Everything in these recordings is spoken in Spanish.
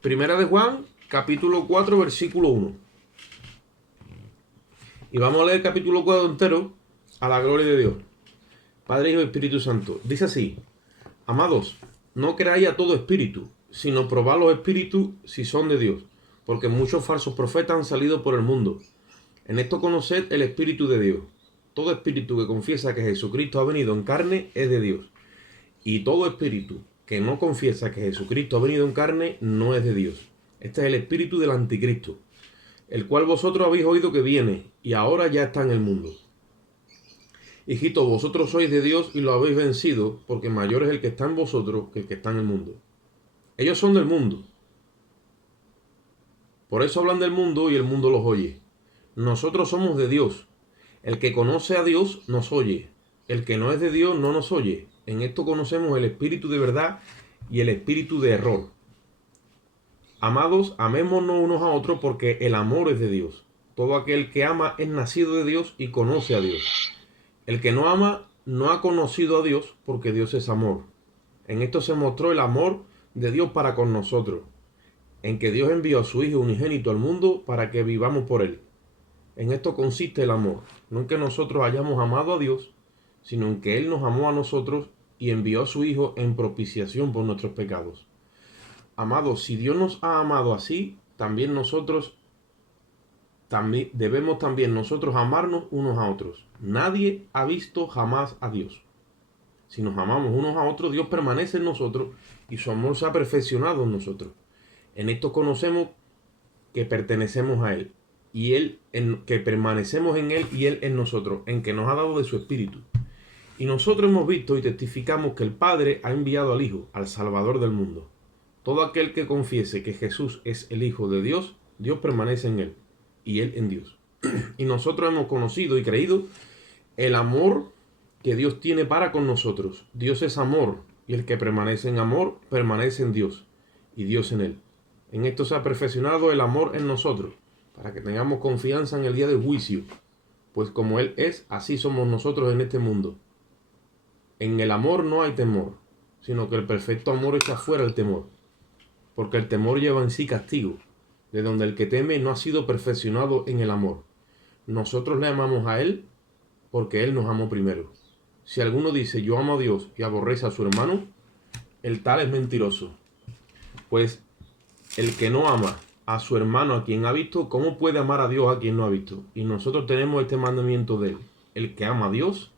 Primera de Juan, capítulo 4, versículo 1. Y vamos a leer el capítulo 4 entero a la gloria de Dios. Padre, Hijo y Espíritu Santo. Dice así: Amados, no creáis a todo espíritu, sino probad los espíritus si son de Dios, porque muchos falsos profetas han salido por el mundo. En esto conoced el Espíritu de Dios. Todo espíritu que confiesa que Jesucristo ha venido en carne es de Dios. Y todo espíritu que no confiesa que Jesucristo ha venido en carne no es de Dios. Este es el espíritu del anticristo, el cual vosotros habéis oído que viene, y ahora ya está en el mundo. Hijitos, vosotros sois de Dios y lo habéis vencido, porque mayor es el que está en vosotros que el que está en el mundo. Ellos son del mundo. Por eso hablan del mundo y el mundo los oye. Nosotros somos de Dios. El que conoce a Dios nos oye. El que no es de Dios no nos oye. En esto conocemos el espíritu de verdad y el espíritu de error. Amados, amémonos unos a otros porque el amor es de Dios. Todo aquel que ama es nacido de Dios y conoce a Dios. El que no ama no ha conocido a Dios porque Dios es amor. En esto se mostró el amor de Dios para con nosotros, en que Dios envió a su Hijo unigénito al mundo para que vivamos por él. En esto consiste el amor, no en que nosotros hayamos amado a Dios, sino en que Él nos amó a nosotros y envió a su Hijo en propiciación por nuestros pecados. Amados, si Dios nos ha amado así, debemos también nosotros amarnos unos a otros. Nadie ha visto jamás a Dios. Si nos amamos unos a otros, Dios permanece en nosotros y su amor se ha perfeccionado en nosotros. En esto conocemos que pertenecemos a Él, y que permanecemos en Él y Él en nosotros, en que nos ha dado de su Espíritu. Y nosotros hemos visto y testificamos que el Padre ha enviado al Hijo, al Salvador del mundo. Todo aquel que confiese que Jesús es el Hijo de Dios, Dios permanece en Él y Él en Dios. Y nosotros hemos conocido y creído el amor que Dios tiene para con nosotros. Dios es amor, y el que permanece en amor, permanece en Dios, y Dios en él. En esto se ha perfeccionado el amor en nosotros, para que tengamos confianza en el día del juicio, pues como Él es, así somos nosotros en este mundo. En el amor no hay temor, sino que el perfecto amor echa fuera el temor, porque el temor lleva en sí castigo, de donde el que teme no ha sido perfeccionado en el amor. Nosotros le amamos a Él, porque Él nos amó primero. Si alguno dice yo amo a Dios y aborrece a su hermano, el tal es mentiroso. Pues el que no ama a su hermano a quien ha visto, ¿cómo puede amar a Dios a quien no ha visto? Y nosotros tenemos este mandamiento de Él: el que ama a Dios,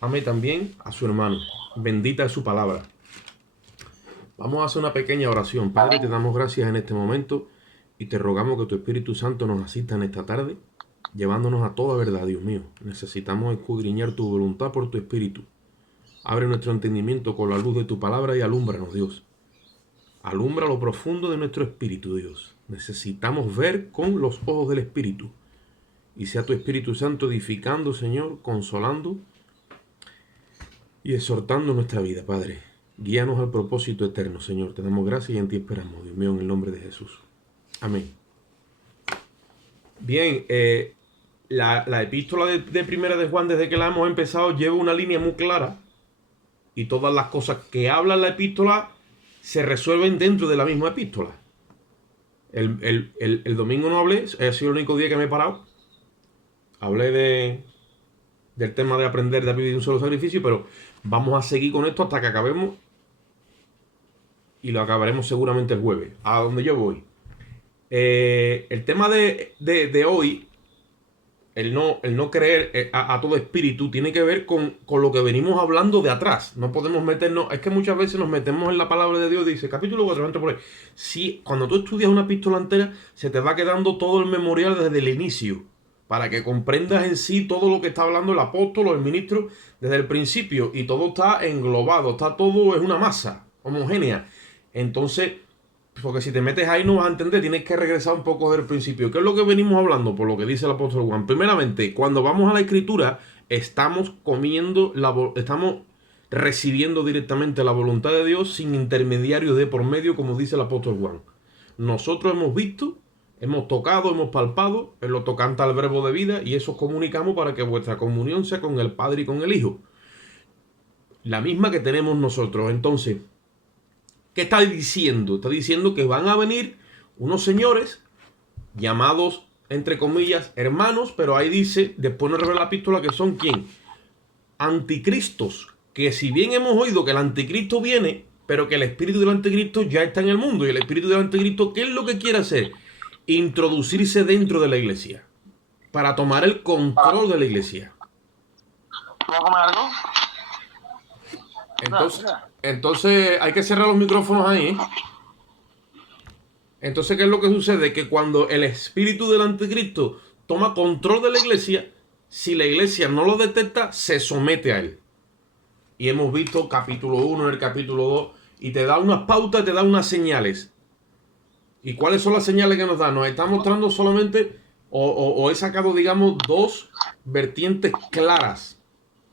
ame también a su hermano. Bendita es su palabra. Vamos a hacer una pequeña oración. Padre, te damos gracias en este momento y te rogamos que tu Espíritu Santo nos asista en esta tarde, llevándonos a toda verdad, Dios mío. Necesitamos escudriñar tu voluntad por tu Espíritu. Abre nuestro entendimiento con la luz de tu palabra y alúmbranos, Dios. Alumbra lo profundo de nuestro espíritu, Dios. Necesitamos ver con los ojos del Espíritu. Y sea tu Espíritu Santo edificando, Señor, consolando y exhortando nuestra vida, Padre. Guíanos al propósito eterno, Señor. Te damos gracias y en ti esperamos, Dios mío, en el nombre de Jesús. Amén. Bien, la epístola de Primera de Juan, desde que la hemos empezado, lleva una línea muy clara. Y todas las cosas que habla la epístola se resuelven dentro de la misma epístola. El domingo no hablé, ha sido el único día que me he parado. Hablé del tema de aprender de vivir un solo sacrificio, pero vamos a seguir con esto hasta que acabemos. Y lo acabaremos seguramente el jueves. A donde yo voy. El tema de hoy, el no creer a todo espíritu, tiene que ver con lo que venimos hablando de atrás. No podemos meternos, es que muchas veces nos metemos en la palabra de Dios, dice capítulo 4, por ahí. Sí, cuando tú estudias una epístola entera, se te va quedando todo el memorial desde el inicio, para que comprendas en sí todo lo que está hablando el apóstol o el ministro desde el principio, y todo está englobado, todo es una masa homogénea. Entonces, porque si te metes ahí no vas a entender, tienes que regresar un poco del principio. ¿Qué es lo que venimos hablando? Por lo que dice el apóstol Juan. Primeramente, cuando vamos a la escritura, estamos recibiendo directamente la voluntad de Dios sin intermediarios de por medio, como dice el apóstol Juan. Nosotros hemos visto, hemos tocado, hemos palpado en lo tocante al verbo de vida, y eso comunicamos para que vuestra comunión sea con el Padre y con el Hijo. La misma que tenemos nosotros. Entonces, ¿qué está diciendo? Está diciendo que van a venir unos señores llamados, entre comillas, hermanos, pero ahí dice, después nos revela la epístola, que son ¿quién? Anticristos, que si bien hemos oído que el anticristo viene, pero que el espíritu del anticristo ya está en el mundo, y el espíritu del anticristo, ¿qué es lo que quiere hacer? Introducirse dentro de la iglesia, para tomar el control de la iglesia. ¿Puedo comer algo? Entonces hay que cerrar los micrófonos ahí, ¿eh? Entonces, ¿qué es lo que sucede? Que cuando el espíritu del anticristo toma control de la iglesia, si la iglesia no lo detecta, se somete a él. Y hemos visto capítulo 1, el capítulo 2, y te da unas pautas, te da unas señales. ¿Y cuáles son las señales que nos da? Nos está mostrando solamente, o he sacado, digamos, dos vertientes claras.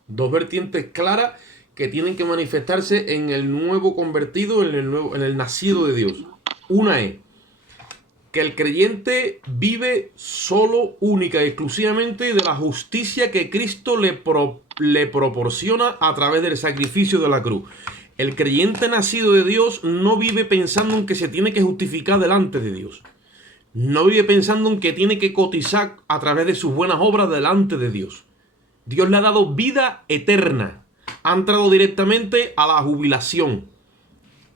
Dos vertientes claras que tienen que manifestarse en el nuevo convertido, en el nacido de Dios. Una es que el creyente vive solo, única y exclusivamente de la justicia que Cristo le proporciona a través del sacrificio de la cruz. El creyente nacido de Dios no vive pensando en que se tiene que justificar delante de Dios. No vive pensando en que tiene que cotizar a través de sus buenas obras delante de Dios. Dios le ha dado vida eterna. Ha entrado directamente a la jubilación.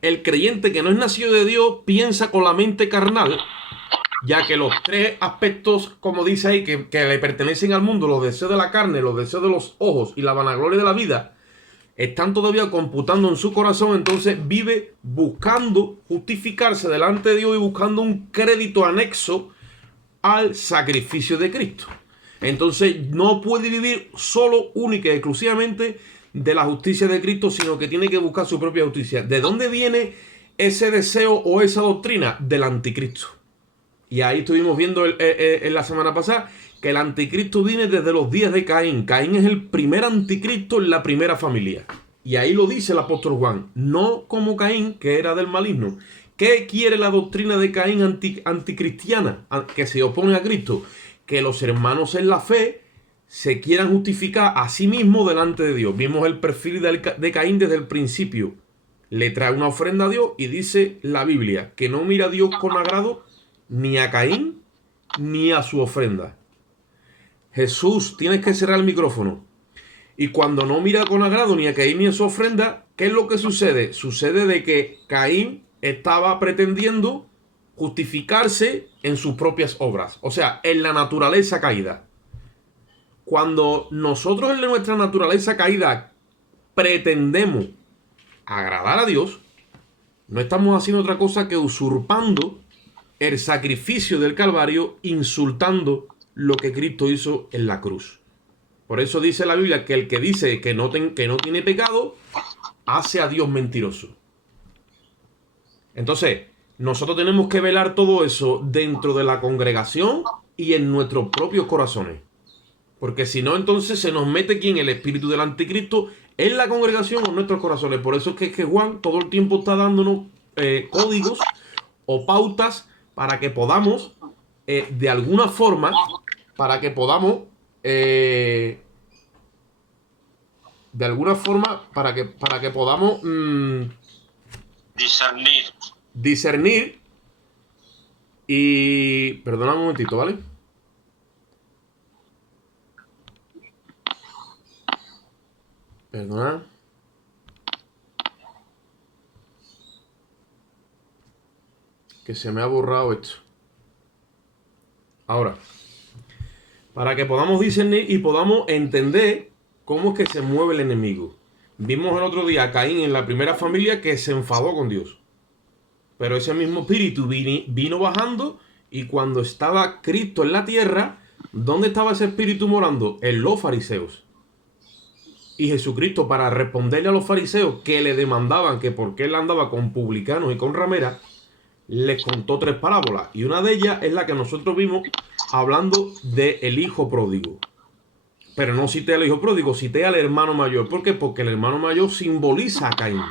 El creyente que no es nacido de Dios piensa con la mente carnal, ya que los tres aspectos, como dice ahí, que le pertenecen al mundo, los deseos de la carne, los deseos de los ojos y la vanagloria de la vida, están todavía computando en su corazón. Entonces vive buscando justificarse delante de Dios y buscando un crédito anexo al sacrificio de Cristo. Entonces no puede vivir solo, única y exclusivamente de la justicia de Cristo, sino que tiene que buscar su propia justicia. ¿De dónde viene ese deseo o esa doctrina? Del anticristo. Y ahí estuvimos viendo en la semana pasada que el anticristo viene desde los días de Caín. Caín es el primer anticristo en la primera familia. Y ahí lo dice el apóstol Juan. No como Caín, que era del maligno. ¿Qué quiere la doctrina de Caín anticristiana, que se opone a Cristo? Que los hermanos en la fe se quieran justificar a sí mismos delante de Dios. Vimos el perfil de Caín desde el principio. Le trae una ofrenda a Dios y dice la Biblia que no mira a Dios con agrado ni a Caín ni a su ofrenda. Jesús, tienes que cerrar el micrófono. Y cuando no mira con agrado ni a Caín ni a su ofrenda, ¿qué es lo que sucede? Sucede de que Caín estaba pretendiendo justificarse en sus propias obras, o sea, en la naturaleza caída. Cuando nosotros en nuestra naturaleza caída pretendemos agradar a Dios, no estamos haciendo otra cosa que usurpando el sacrificio del Calvario, insultando lo que Cristo hizo en la cruz. Por eso dice la Biblia que el que dice que no tiene pecado, hace a Dios mentiroso. Entonces, nosotros tenemos que velar todo eso dentro de la congregación y en nuestros propios corazones. Porque si no, entonces se nos mete aquí en el espíritu del anticristo en la congregación o en nuestros corazones. Por eso es que Juan todo el tiempo está dándonos códigos o pautas para que podamos, de alguna forma, para que podamos, discernir y... Perdona un momentito, ¿vale? Perdona. Que se me ha borrado esto. Ahora, para que podamos discernir y podamos entender cómo es que se mueve el enemigo. Vimos el otro día a Caín en la primera familia que se enfadó con Dios. Pero ese mismo espíritu vino bajando, y cuando estaba Cristo en la tierra, ¿dónde estaba ese espíritu morando? En los fariseos. Y Jesucristo, para responderle a los fariseos que le demandaban que por qué él andaba con publicanos y con rameras, les contó 3 parábolas. Y una de ellas es la que nosotros vimos hablando del hijo pródigo. Pero no cité al hijo pródigo, cité al hermano mayor. ¿Por qué? Porque el hermano mayor simboliza a Caín.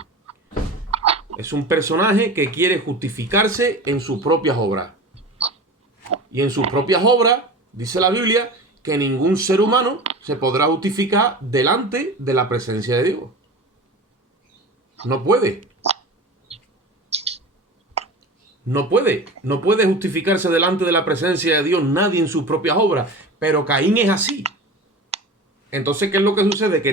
Es un personaje que quiere justificarse en sus propias obras. Y en sus propias obras, dice la Biblia, que ningún ser humano se podrá justificar delante de la presencia de Dios. No puede. No puede justificarse delante de la presencia de Dios nadie en sus propias obras. Pero Caín es así. Entonces, ¿qué es lo que sucede? Que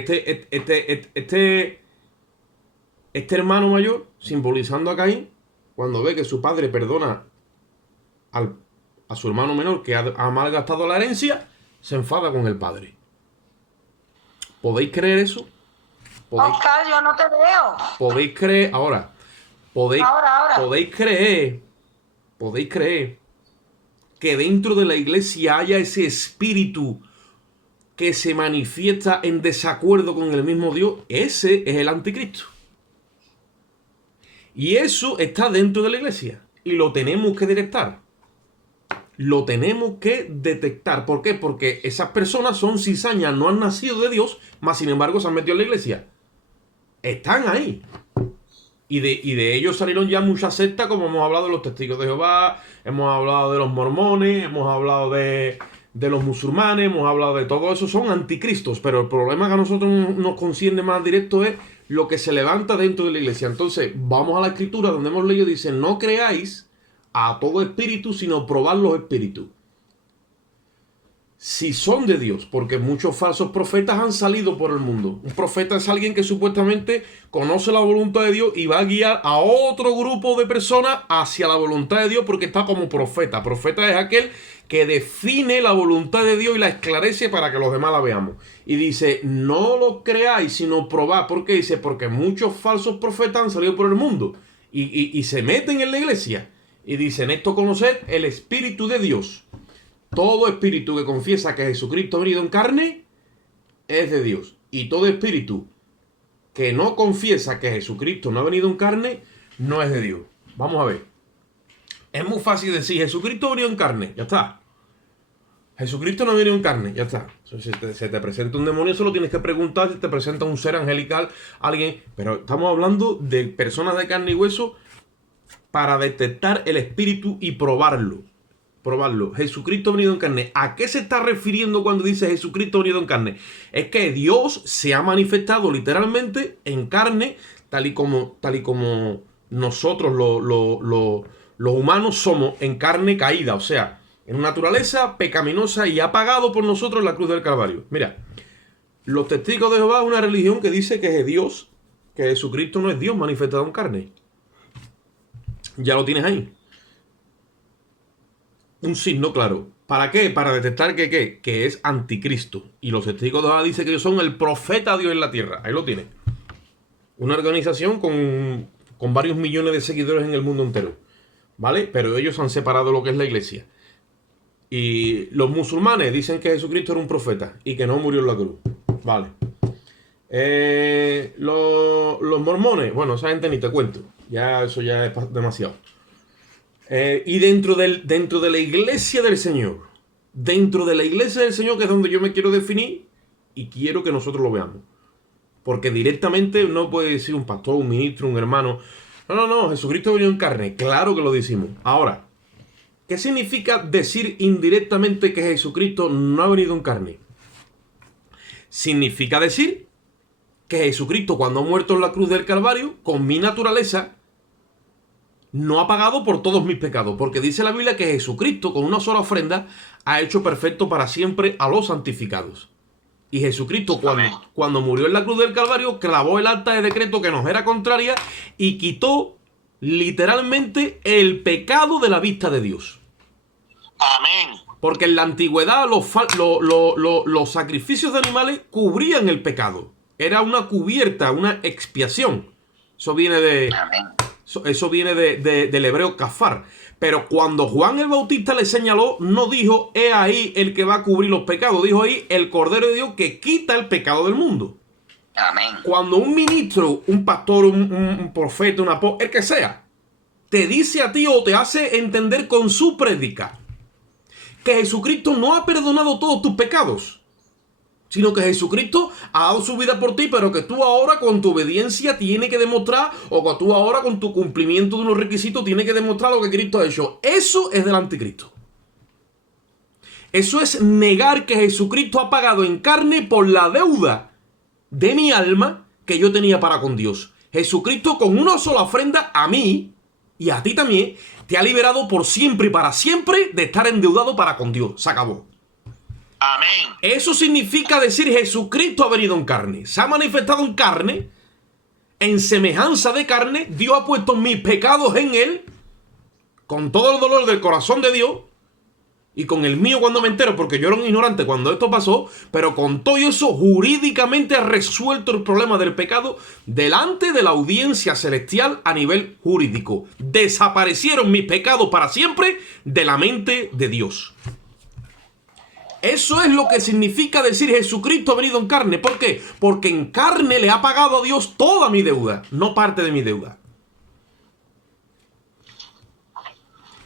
este hermano mayor, simbolizando a Caín, cuando ve que su padre perdona a su hermano menor que ha malgastado la herencia, se enfada con el padre. ¿Podéis creer eso? Oscar, yo no te veo. Podéis creer, ahora, podéis creer que dentro de la iglesia haya ese espíritu que se manifiesta en desacuerdo con el mismo Dios. Ese es el anticristo. Y eso está dentro de la iglesia. Y lo tenemos que detectar. Lo tenemos que detectar. ¿Por qué? Porque esas personas son cizañas, no han nacido de Dios, mas sin embargo se han metido en la iglesia. Están ahí. Y de ellos salieron ya muchas sectas, como hemos hablado de los testigos de Jehová, hemos hablado de los mormones, hemos hablado de los musulmanes, hemos hablado de todo eso. Son anticristos, pero el problema que a nosotros nos concierne más directo es lo que se levanta dentro de la iglesia. Entonces, vamos a la escritura donde hemos leído, dice, no creáis a todo espíritu, sino probad los espíritus. Si son de Dios, porque muchos falsos profetas han salido por el mundo. Un profeta es alguien que supuestamente conoce la voluntad de Dios y va a guiar a otro grupo de personas hacia la voluntad de Dios porque está como profeta. Profeta es aquel que define la voluntad de Dios y la esclarece para que los demás la veamos. Y dice, no lo creáis, sino probad. ¿Por qué? Dice, porque muchos falsos profetas han salido por el mundo y se meten en la iglesia. Y dicen, esto conoced el Espíritu de Dios. Todo espíritu que confiesa que Jesucristo ha venido en carne es de Dios. Y todo espíritu que no confiesa que Jesucristo no ha venido en carne no es de Dios. Vamos a ver. Es muy fácil decir, Jesucristo ha venido en carne. Ya está. Jesucristo no ha venido en carne. Ya está. Si se te presenta un demonio, solo tienes que preguntar si te presenta un ser angelical, alguien. Pero estamos hablando de personas de carne y hueso para detectar el espíritu y probarlo. Jesucristo ha venido en carne. ¿A qué se está refiriendo cuando dice Jesucristo ha venido en carne? Es que Dios se ha manifestado literalmente en carne, tal y como nosotros los humanos somos en carne caída, o sea, en naturaleza pecaminosa, y ha pagado por nosotros la cruz del Calvario. Mira, los testigos de Jehová es una religión que dice que es Dios, que Jesucristo no es Dios manifestado en carne. Ya lo tienes ahí. Un signo claro. ¿Para qué? Para detectar que es anticristo. Y los testigos de Jehová dicen que ellos son el profeta de Dios en la tierra. Ahí lo tiene. Una organización con varios millones de seguidores en el mundo entero. ¿Vale? Pero ellos han separado lo que es la iglesia. Y los musulmanes dicen que Jesucristo era un profeta y que no murió en la cruz. Vale. Los mormones, bueno, esa gente ni te cuento. Ya eso ya es demasiado. Y dentro de la iglesia del Señor, que es donde yo me quiero definir y quiero que nosotros lo veamos. Porque directamente no puede decir un pastor, un ministro, un hermano. No, Jesucristo vino en carne. Claro que lo decimos. Ahora, ¿qué significa decir indirectamente que Jesucristo no ha venido en carne? Significa decir que Jesucristo, cuando ha muerto en la cruz del Calvario, con mi naturaleza, no ha pagado por todos mis pecados, porque dice la Biblia que Jesucristo, con una sola ofrenda, ha hecho perfecto para siempre a los santificados. Y Jesucristo, cuando murió en la cruz del Calvario, clavó el acta de decreto que nos era contraria y quitó literalmente el pecado de la vista de Dios. Amén. Porque en la antigüedad los sacrificios de animales cubrían el pecado. Era una cubierta, una expiación. Eso viene de... Amén. Eso viene del hebreo kafar. Pero cuando Juan el Bautista le señaló, no dijo, he ahí el que va a cubrir los pecados. Dijo ahí, el Cordero de Dios que quita el pecado del mundo. Amén. Cuando un ministro, un pastor, un profeta, un apóstol, el que sea, te dice a ti o te hace entender con su prédica que Jesucristo no ha perdonado todos tus pecados, sino que Jesucristo ha dado su vida por ti, pero que tú ahora con tu obediencia tienes que demostrar, o que tú ahora con tu cumplimiento de unos requisitos tienes que demostrar lo que Cristo ha hecho. Eso es del anticristo. Eso es negar que Jesucristo ha pagado en carne por la deuda de mi alma que yo tenía para con Dios. Jesucristo con una sola ofrenda a mí y a ti también, te ha liberado por siempre y para siempre de estar endeudado para con Dios. Se acabó. Amén. Eso significa decir Jesucristo ha venido en carne. Se ha manifestado en carne, en semejanza de carne. Dios ha puesto mis pecados en él, con todo el dolor del corazón de Dios, y con el mío cuando me entero, porque yo era un ignorante cuando esto pasó, pero con todo eso jurídicamente ha resuelto el problema del pecado delante de la audiencia celestial a nivel jurídico. Desaparecieron mis pecados para siempre de la mente de Dios. Eso es lo que significa decir Jesucristo ha venido en carne. ¿Por qué? Porque en carne le ha pagado a Dios toda mi deuda, no parte de mi deuda.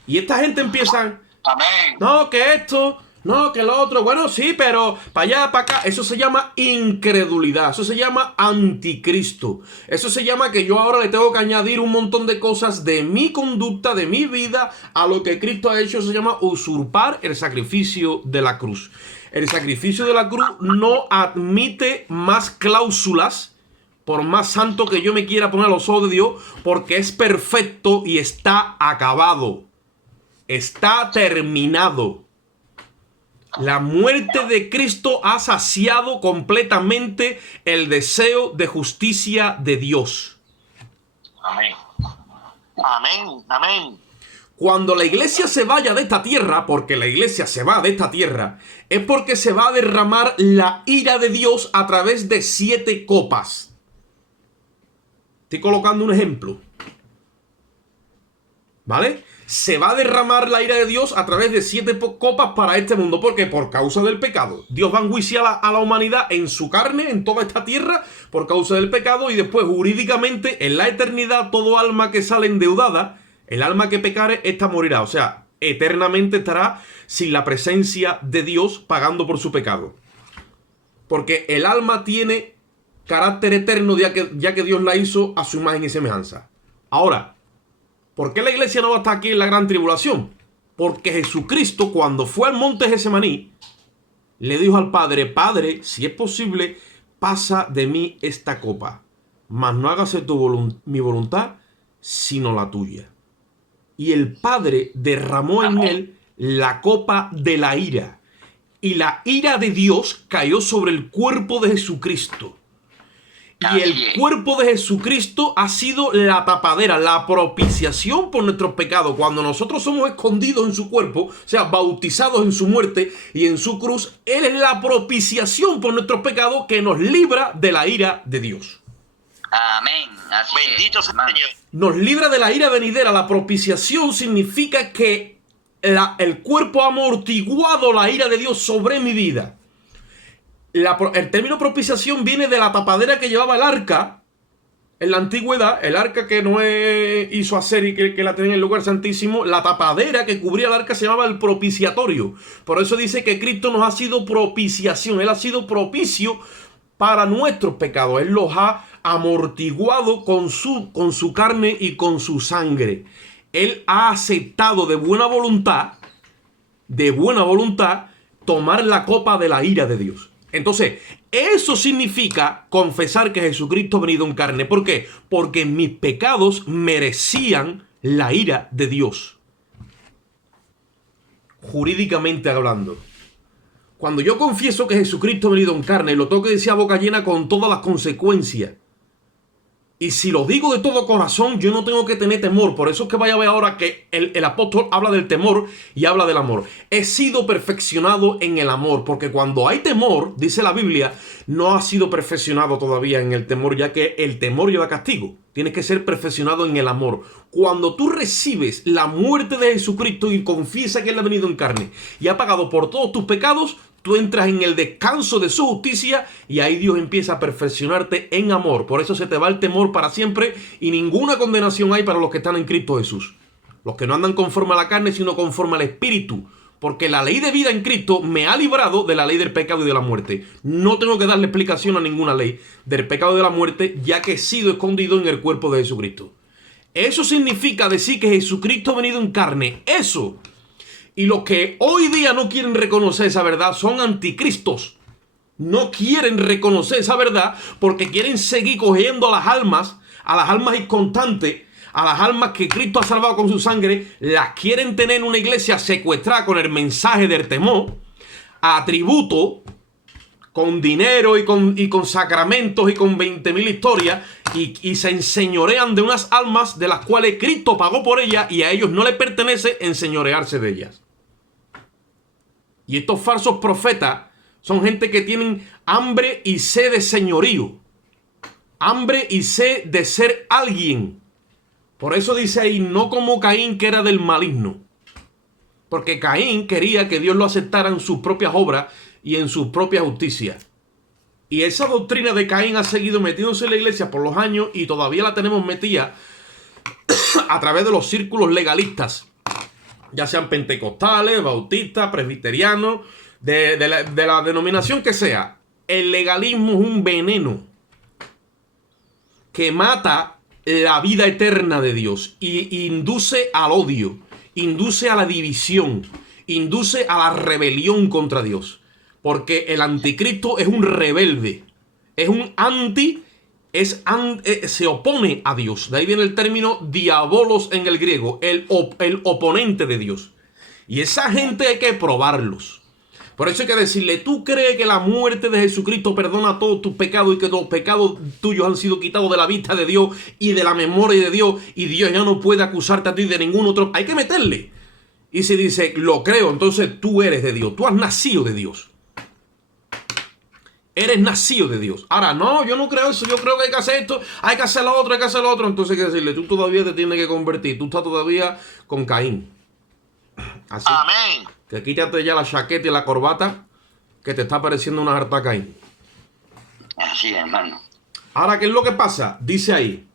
Y esta gente empieza... Amén. No, que esto, no, que lo otro. Bueno, sí, pero para allá, para acá. Eso se llama incredulidad. Eso se llama anticristo. Eso se llama que yo ahora le tengo que añadir un montón de cosas de mi conducta, de mi vida, a lo que Cristo ha hecho. Eso se llama usurpar el sacrificio de la cruz. El sacrificio de la cruz no admite más cláusulas, por más santo que yo me quiera poner a los ojos de Dios, porque es perfecto y está acabado. Está terminado. La muerte de Cristo ha saciado completamente el deseo de justicia de Dios. Amén. Amén. Amén. Cuando la iglesia se vaya de esta tierra, porque la iglesia se va de esta tierra, es porque se va a derramar la ira de Dios a través de 7 copas. Estoy colocando un ejemplo. ¿Vale? Se va a derramar la ira de Dios a través de 7 copas para este mundo. ¿Por qué? Por causa del pecado. Dios va a enjuiciar a la humanidad en su carne, en toda esta tierra, por causa del pecado. Y después, jurídicamente, en la eternidad, todo alma que sale endeudada, el alma que pecare, esta morirá. O sea, eternamente estará sin la presencia de Dios pagando por su pecado. Porque el alma tiene carácter eterno ya que Dios la hizo a su imagen y semejanza. Ahora, ¿por qué la iglesia no va a estar aquí en la gran tribulación? Porque Jesucristo, cuando fue al monte Getsemaní, le dijo al Padre: Padre, si es posible, pasa de mí esta copa, mas no hágase mi voluntad, sino la tuya. Y el Padre derramó en él la copa de la ira, y la ira de Dios cayó sobre el cuerpo de Jesucristo. Y el cuerpo de Jesucristo ha sido la tapadera, la propiciación por nuestros pecados. Cuando nosotros somos escondidos en su cuerpo, o sea, bautizados en su muerte y en su cruz, Él es la propiciación por nuestros pecados que nos libra de la ira de Dios. Amén. Así bendito sea el Señor. Nos libra de la ira venidera. La propiciación significa que el cuerpo ha amortiguado la ira de Dios sobre mi vida. El término propiciación viene de la tapadera que llevaba el arca en la antigüedad, el arca que Noé hizo hacer y que la tenía en el lugar santísimo. La tapadera que cubría el arca se llamaba el propiciatorio. Por eso dice que Cristo nos ha sido propiciación. Él ha sido propicio para nuestros pecados. Él los ha amortiguado con su carne y con su sangre. Él ha aceptado de buena voluntad, tomar la copa de la ira de Dios. Entonces, eso significa confesar que Jesucristo ha venido en carne. ¿Por qué? Porque mis pecados merecían la ira de Dios. Jurídicamente hablando. Cuando yo confieso que Jesucristo ha venido en carne, lo tengo que decir a boca llena con todas las consecuencias. Y si lo digo de todo corazón, yo no tengo que tener temor. Por eso es que vaya a ver ahora que el apóstol habla del temor y habla del amor. He sido perfeccionado en el amor, porque cuando hay temor, dice la Biblia, no ha sido perfeccionado todavía en el temor, ya que el temor lleva castigo. Tienes que ser perfeccionado en el amor. Cuando tú recibes la muerte de Jesucristo y confiesas que Él ha venido en carne y ha pagado por todos tus pecados, tú entras en el descanso de su justicia y ahí Dios empieza a perfeccionarte en amor. Por eso se te va el temor para siempre y ninguna condenación hay para los que están en Cristo Jesús. Los que no andan conforme a la carne, sino conforme al Espíritu. Porque la ley de vida en Cristo me ha librado de la ley del pecado y de la muerte. No tengo que darle explicación a ninguna ley del pecado y de la muerte, ya que he sido escondido en el cuerpo de Jesucristo. Eso significa decir que Jesucristo ha venido en carne. Eso. Y los que hoy día no quieren reconocer esa verdad son anticristos. No quieren reconocer esa verdad porque quieren seguir cogiendo a las almas inconstantes, a las almas que Cristo ha salvado con su sangre, las quieren tener en una iglesia secuestrada con el mensaje del temor, a tributo, con dinero y con sacramentos y con 20.000 historias, y se enseñorean de unas almas de las cuales Cristo pagó por ellas y a ellos no les pertenece enseñorearse de ellas. Y estos falsos profetas son gente que tienen hambre y sed de señorío, hambre y sed de ser alguien. Por eso dice ahí, no como Caín, que era del maligno. Porque Caín quería que Dios lo aceptara en sus propias obras y en su propia justicia. Y esa doctrina de Caín ha seguido metiéndose en la iglesia por los años y todavía la tenemos metida a través de los círculos legalistas, ya sean pentecostales, bautistas, presbiterianos, de la denominación que sea. El legalismo es un veneno que mata la vida eterna de Dios y induce al odio, induce a la división, induce a la rebelión contra Dios. Porque el anticristo es un rebelde, es un se opone a Dios. De ahí viene el término diabolos en el griego, el oponente de Dios. Y esa gente hay que probarlos. Por eso hay que decirle, ¿tú crees que la muerte de Jesucristo perdona todos tus pecados y que los pecados tuyos han sido quitados de la vista de Dios y de la memoria de Dios y Dios ya no puede acusarte a ti de ningún otro? Hay que meterle. Y si dice, lo creo, entonces tú eres de Dios, tú has nacido de Dios. Eres nacido de Dios. Ahora, no, yo no creo eso. Yo creo que hay que hacer esto, hay que hacer lo otro, hay que hacer lo otro. Entonces hay que decirle, tú todavía te tienes que convertir. Tú estás todavía con Caín. Así. Amén. Que quítate ya la chaqueta y la corbata, que te está pareciendo una harta Caín. Así es, hermano. Ahora, ¿qué es lo que pasa? Dice ahí,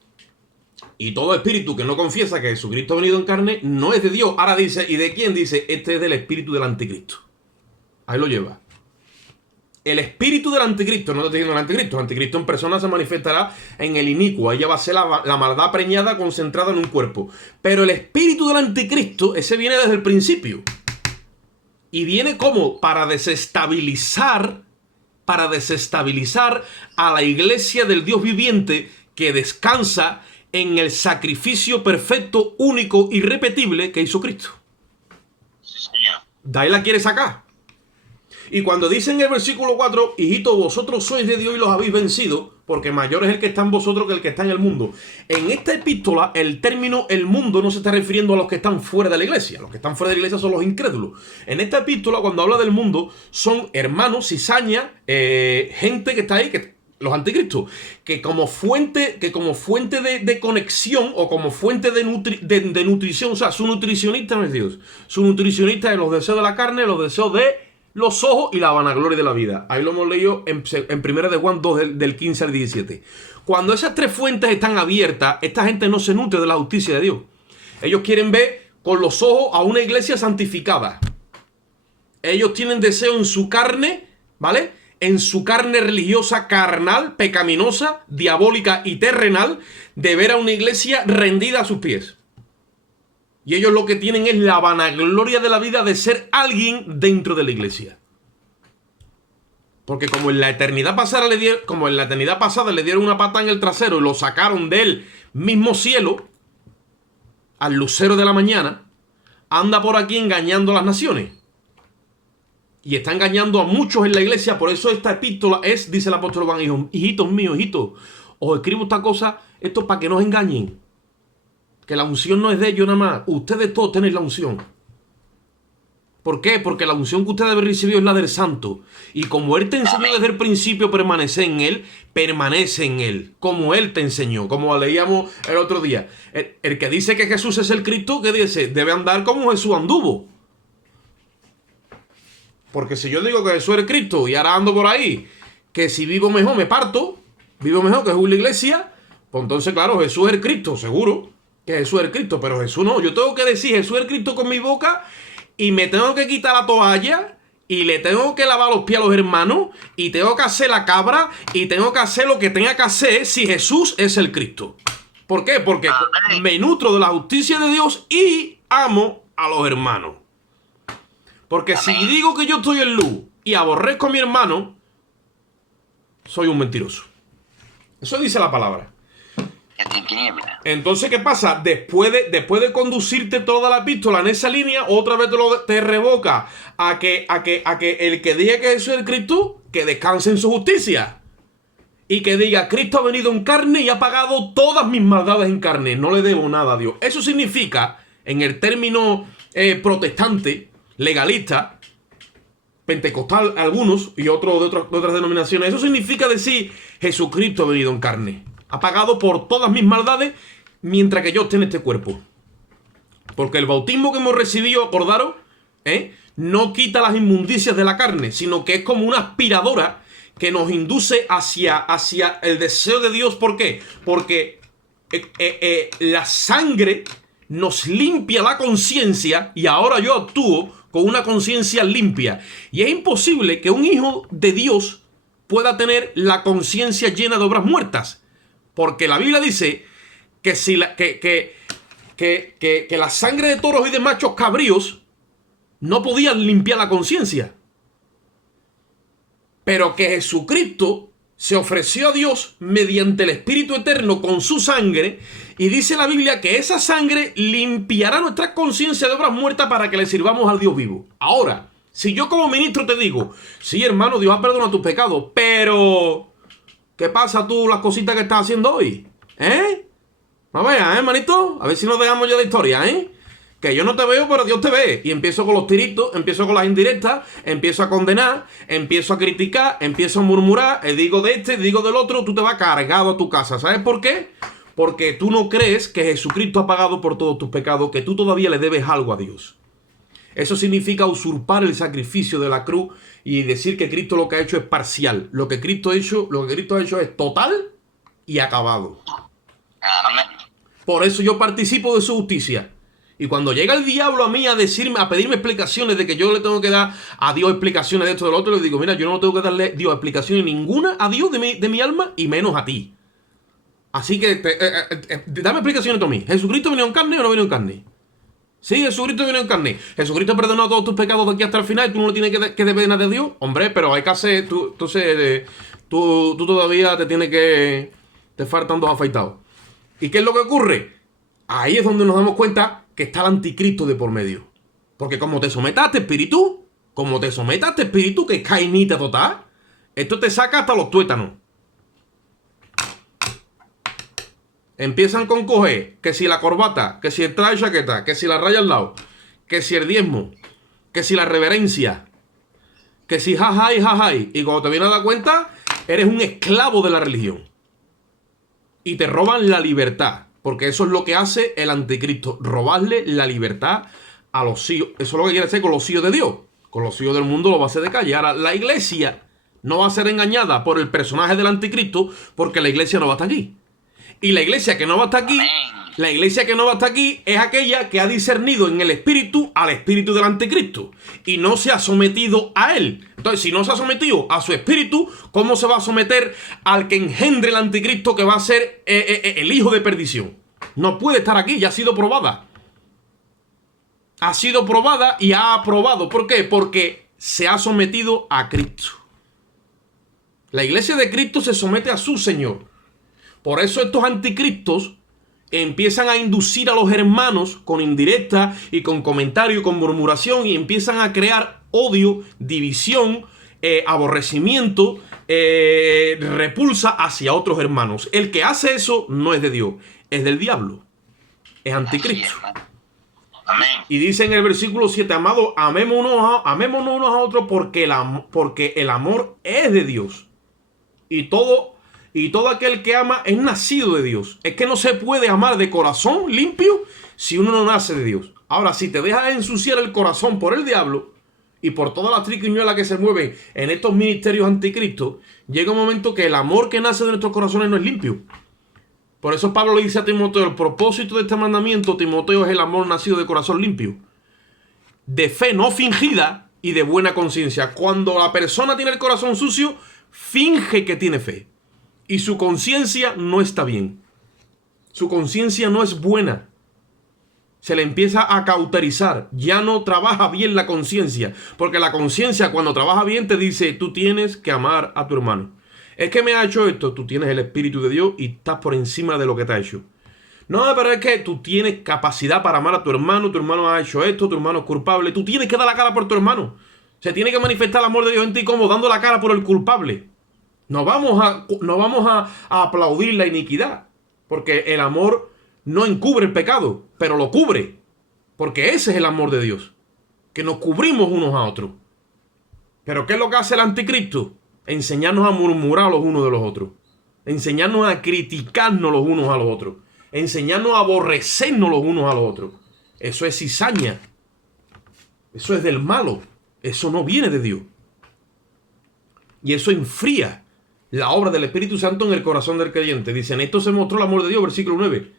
y todo espíritu que no confiesa que Jesucristo ha venido en carne no es de Dios. Ahora dice, ¿y de quién? Dice, este es del espíritu del anticristo. Ahí lo lleva. El espíritu del anticristo, no te estoy diciendo el anticristo en persona se manifestará en el inicuo, ella va a ser la maldad preñada concentrada en un cuerpo. Pero el espíritu del anticristo, ese viene desde el principio. Y viene como para desestabilizar a la iglesia del Dios viviente que descansa en el sacrificio perfecto, único, irrepetible que hizo Cristo. Sí, señor. De ahí la quiere sacar. Y cuando dice en el versículo 4, hijitos, vosotros sois de Dios y los habéis vencido, porque mayor es el que está en vosotros que el que está en el mundo. En esta epístola, el término el mundo no se está refiriendo a los que están fuera de la iglesia. Los que están fuera de la iglesia son los incrédulos. En esta epístola, cuando habla del mundo, son hermanos, cizaña, gente que está ahí, los anticristos, que como fuente de conexión o como fuente de nutrición, o sea, su nutricionista no es Dios. Su nutricionista es los deseos de la carne, los deseos de los ojos y la vanagloria de la vida. Ahí lo hemos leído en 1 de Juan 2 del 15 al 17. Cuando esas tres fuentes están abiertas, esta gente no se nutre de la justicia de Dios. Ellos quieren ver con los ojos a una iglesia santificada. Ellos tienen deseo en su carne, ¿vale? En su carne religiosa, carnal, pecaminosa, diabólica y terrenal, de ver a una iglesia rendida a sus pies. Y ellos lo que tienen es la vanagloria de la vida de ser alguien dentro de la iglesia. Porque como en la eternidad pasada le dieron una patada en el trasero y lo sacaron del mismo cielo, al lucero de la mañana, anda por aquí engañando a las naciones. Y está engañando a muchos en la iglesia. Por eso esta epístola es, dice el apóstol Juan, hijitos míos, hijitos, os escribo esta cosa, esto para que no os engañen. Que la unción no es de ellos nada más. Ustedes todos tenéis la unción. ¿Por qué? Porque la unción que ustedes habéis recibido es la del santo. Y como Él te enseñó desde el principio permanece en Él. Como Él te enseñó. Como leíamos el otro día. El que dice que Jesús es el Cristo, ¿qué dice? Debe andar como Jesús anduvo. Porque si yo digo que Jesús es el Cristo y ahora ando por ahí, que si vivo mejor me parto, vivo mejor que Jesús en la iglesia, pues entonces claro, Jesús es el Cristo, seguro que Jesús es el Cristo, pero Jesús no. Yo tengo que decir Jesús es el Cristo con mi boca y me tengo que quitar la toalla y le tengo que lavar los pies a los hermanos y tengo que hacer la cabra y tengo que hacer lo que tenga que hacer si Jesús es el Cristo. ¿Por qué? Porque me nutro de la justicia de Dios y amo a los hermanos. Porque si digo que yo estoy en luz y aborrezco a mi hermano, soy un mentiroso. Eso dice la palabra. en tinieblas. Entonces, ¿qué pasa? Después de conducirte toda la epístola en esa línea, otra vez te revoca a que el que diga que eso es el Cristo, que descanse en su justicia. Y que diga, Cristo ha venido en carne y ha pagado todas mis maldades en carne. No le debo nada a Dios. Eso significa, en el término protestante, legalista, pentecostal algunos y otros de otras denominaciones, eso significa decir, Jesucristo ha venido en carne. Ha pagado por todas mis maldades mientras que yo esté en este cuerpo. Porque el bautismo que hemos recibido, acordaros, no quita las inmundicias de la carne, sino que es como una aspiradora que nos induce hacia el deseo de Dios. ¿Por qué? Porque la sangre nos limpia la conciencia y ahora yo actúo con una conciencia limpia. Y es imposible que un hijo de Dios pueda tener la conciencia llena de obras muertas. Porque la Biblia dice que si que la sangre de toros y de machos cabríos no podían limpiar la conciencia. Pero que Jesucristo se ofreció a Dios mediante el Espíritu Eterno con su sangre. Y dice la Biblia que esa sangre limpiará nuestra conciencia de obras muertas para que le sirvamos al Dios vivo. Ahora, si yo como ministro te digo, sí, hermano, Dios ha perdonado tus pecados, pero ¿qué pasa tú las cositas que estás haciendo hoy? No veas, hermanito. A ver si nos dejamos ya de historia, Que yo no te veo, pero Dios te ve. Y empiezo con los tiritos, empiezo con las indirectas, empiezo a condenar, empiezo a criticar, empiezo a murmurar, digo de este, digo del otro, tú te vas cargado a tu casa. ¿Sabes por qué? Porque tú no crees que Jesucristo ha pagado por todos tus pecados, que tú todavía le debes algo a Dios. Eso significa usurpar el sacrificio de la cruz y decir que Cristo lo que ha hecho es parcial. Lo que Cristo ha hecho es total y acabado. Amén. Por eso yo participo de su justicia. Y cuando llega el diablo a mí a pedirme explicaciones de que yo le tengo que dar a Dios explicaciones de esto y de lo otro, le digo, mira, yo no tengo que darle a Dios explicaciones ninguna a Dios de mi alma y menos a ti. Así que dame explicaciones tú a mí. ¿Jesucristo vino en carne o no vino en carne? Sí, Jesucristo vino en carne. Jesucristo ha perdonado todos tus pecados de aquí hasta el final y tú no le tienes que deber nada de Dios. Hombre, pero hay que hacer... Tú todavía te faltan dos afeitados. ¿Y qué es lo que ocurre? Ahí es donde nos damos cuenta que está el anticristo de por medio. Porque como te sometas a este espíritu, que es cainita total, esto te saca hasta los tuétanos. Empiezan con coger, que si la corbata, que si el traje de chaqueta, que si la raya al lado, que si el diezmo, que si la reverencia, que si jajay, jajay. Y cuando te vienes a dar cuenta, eres un esclavo de la religión. Y te roban la libertad. Porque eso es lo que hace el anticristo. Robarle la libertad a los hijos. Eso es lo que quiere hacer con los hijos de Dios. Con los hijos del mundo lo va a hacer de calle. Ahora, la iglesia no va a ser engañada por el personaje del anticristo porque la iglesia no va a estar aquí. Y la iglesia que no va a estar aquí, es aquella que ha discernido en el espíritu al espíritu del anticristo y no se ha sometido a él. Entonces, si no se ha sometido a su espíritu, ¿cómo se va a someter al que engendre el anticristo, que va a ser el hijo de perdición? No puede estar aquí, ya ha sido probada. Ha sido probada y ha aprobado. ¿Por qué? Porque se ha sometido a Cristo. La iglesia de Cristo se somete a su Señor. Por eso estos anticristos empiezan a inducir a los hermanos con indirecta y con comentario y con murmuración y empiezan a crear odio, división, aborrecimiento, repulsa hacia otros hermanos. El que hace eso no es de Dios, es del diablo, es anticristo. Amén. Y dice en el versículo 7, amados, amémonos unos a otros porque el amor es de Dios. Y todo aquel que ama es nacido de Dios. Es que no se puede amar de corazón limpio si uno no nace de Dios. Ahora, si te dejas ensuciar el corazón por el diablo y por todas las triquiñuelas que se mueven en estos ministerios anticristos, llega un momento que el amor que nace de nuestros corazones no es limpio. Por eso Pablo le dice a Timoteo, el propósito de este mandamiento, Timoteo, es el amor nacido de corazón limpio, de fe no fingida y de buena conciencia. Cuando la persona tiene el corazón sucio, finge que tiene fe. Y su conciencia no está bien. Su conciencia no es buena. Se le empieza a cauterizar. Ya no trabaja bien la conciencia. Porque la conciencia, cuando trabaja bien, te dice, tú tienes que amar a tu hermano. Es que me ha hecho esto. Tú tienes el Espíritu de Dios y estás por encima de lo que te ha hecho. No, pero es que tú tienes capacidad para amar a tu hermano ha hecho esto, tu hermano es culpable. Tú tienes que dar la cara por tu hermano. Se tiene que manifestar el amor de Dios en ti como dando la cara por el culpable. No vamos a aplaudir la iniquidad, porque el amor no encubre el pecado, pero lo cubre. Porque ese es el amor de Dios, que nos cubrimos unos a otros. Pero ¿qué es lo que hace el anticristo? Enseñarnos a murmurar los unos de los otros. Enseñarnos a criticarnos los unos a los otros. Enseñarnos a aborrecernos los unos a los otros. Eso es cizaña. Eso es del malo. Eso no viene de Dios. Y eso enfría la obra del Espíritu Santo en el corazón del creyente. Dicen, esto se mostró el amor de Dios, versículo 9,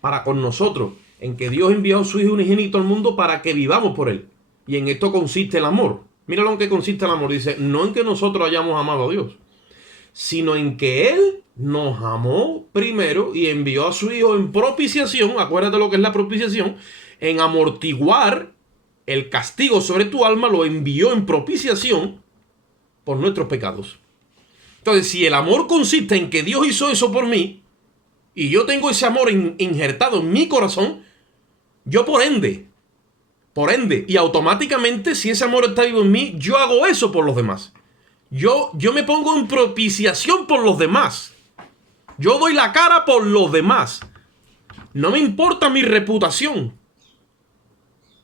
para con nosotros, en que Dios envió a su Hijo unigénito al mundo para que vivamos por él. Y en esto consiste el amor. Míralo en qué consiste el amor. Dice, no en que nosotros hayamos amado a Dios, sino en que Él nos amó primero y envió a su Hijo en propiciación. Acuérdate lo que es la propiciación. En amortiguar el castigo sobre tu alma, lo envió en propiciación por nuestros pecados. Entonces, si el amor consiste en que Dios hizo eso por mí, y yo tengo ese amor injertado en mi corazón, yo por ende, y automáticamente, si ese amor está vivo en mí, yo hago eso por los demás. Yo me pongo en propiciación por los demás. Yo doy la cara por los demás. No me importa mi reputación.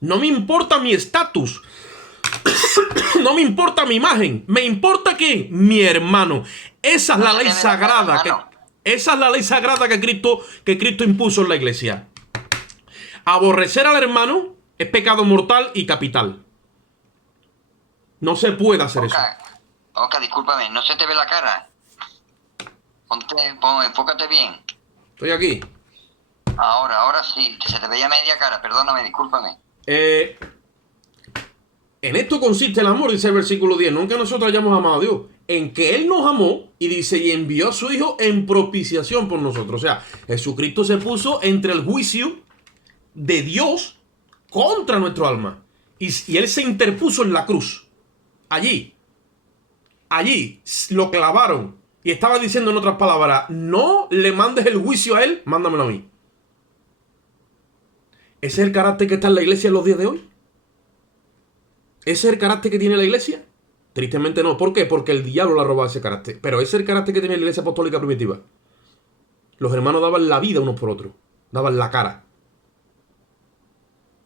No me importa mi estatus. No me importa mi imagen. Me importa que mi hermano. Esa es la ley sagrada. Esa es la ley sagrada que Cristo impuso en la iglesia. Aborrecer al hermano es pecado mortal y capital. No se puede hacer eso. Oca, discúlpame, no se te ve la cara. Enfócate bien. Estoy aquí. Ahora sí, se te veía media cara, perdóname, discúlpame. En esto consiste el amor, dice el versículo 10, no en que nosotros hayamos amado a Dios, en que Él nos amó, y dice, y envió a su Hijo en propiciación por nosotros. O sea, Jesucristo se puso entre el juicio de Dios contra nuestro alma. Y Él se interpuso en la cruz. Allí lo clavaron. Y estaba diciendo en otras palabras, no le mandes el juicio a Él, mándamelo a mí. ¿Ese es el carácter que está en la iglesia en los días de hoy? ¿Ese es el carácter que tiene la iglesia? Tristemente no. ¿Por qué? Porque el diablo le ha robado ese carácter. Pero ese es el carácter que tiene la iglesia apostólica primitiva. Los hermanos daban la vida unos por otros. Daban la cara.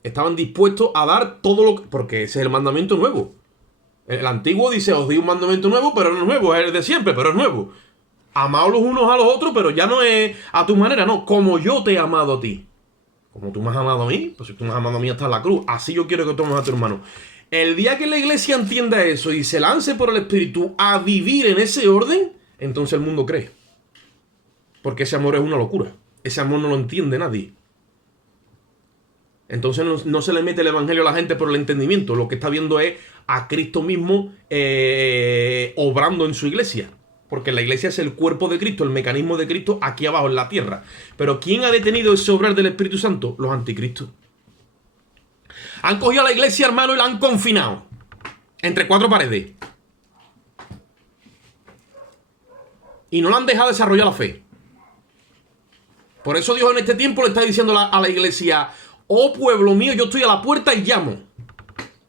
Estaban dispuestos a dar todo lo que... Porque ese es el mandamiento nuevo. El antiguo dice, os di un mandamiento nuevo, pero no es nuevo. Es el de siempre, pero es nuevo. Amaos los unos a los otros, pero ya no es a tu manera, no. Como yo te he amado a ti. Como tú me has amado a mí, pues si tú me has amado a mí hasta la cruz. Así yo quiero que tomes a tu hermano. El día que la iglesia entienda eso y se lance por el Espíritu a vivir en ese orden, entonces el mundo cree. Porque ese amor es una locura. Ese amor no lo entiende nadie. Entonces no se le mete el evangelio a la gente por el entendimiento. Lo que está viendo es a Cristo mismo obrando en su iglesia. Porque la iglesia es el cuerpo de Cristo, el mecanismo de Cristo aquí abajo en la tierra. Pero ¿quién ha detenido ese obrar del Espíritu Santo? Los anticristos. Han cogido a la iglesia, hermano, y la han confinado entre cuatro paredes. Y no la han dejado desarrollar la fe. Por eso Dios en este tiempo le está diciendo a la iglesia, oh pueblo mío, yo estoy a la puerta y llamo.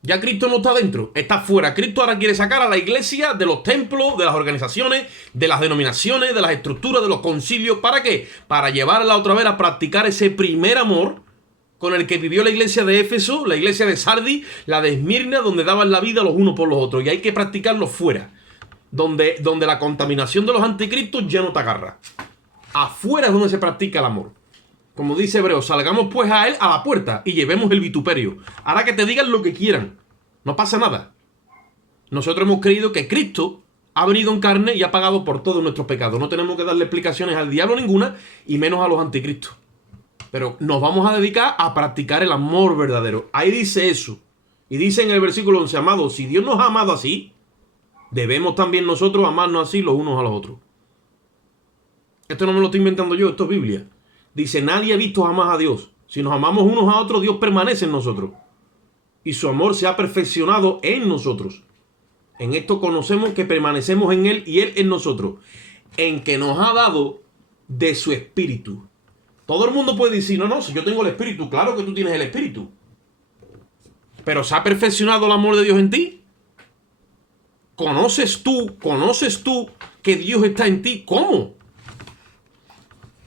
Ya Cristo no está dentro, está fuera. Cristo ahora quiere sacar a la iglesia de los templos, de las organizaciones, de las denominaciones, de las estructuras, de los concilios. ¿Para qué? Para llevarla otra vez a practicar ese primer amor con el que vivió la iglesia de Éfeso, la iglesia de Sardis, la de Esmirna, donde daban la vida los unos por los otros. Y hay que practicarlo fuera, donde la contaminación de los anticristos ya no te agarra. Afuera es donde se practica el amor. Como dice Hebreos, salgamos pues a él a la puerta y llevemos el vituperio. Hará que te digan lo que quieran. No pasa nada. Nosotros hemos creído que Cristo ha venido en carne y ha pagado por todos nuestros pecados. No tenemos que darle explicaciones al diablo ninguna y menos a los anticristos. Pero nos vamos a dedicar a practicar el amor verdadero. Ahí dice eso. Y dice en el versículo 11, amados, si Dios nos ha amado así, debemos también nosotros amarnos así los unos a los otros. Esto no me lo estoy inventando yo, esto es Biblia. Dice, nadie ha visto jamás a Dios. Si nos amamos unos a otros, Dios permanece en nosotros. Y su amor se ha perfeccionado en nosotros. En esto conocemos que permanecemos en Él y Él en nosotros. en que nos ha dado de su espíritu. Todo el mundo puede decir, no, si yo tengo el espíritu, claro que tú tienes el espíritu. Pero ¿se ha perfeccionado el amor de Dios en ti? ¿Conoces tú que Dios está en ti? ¿Cómo?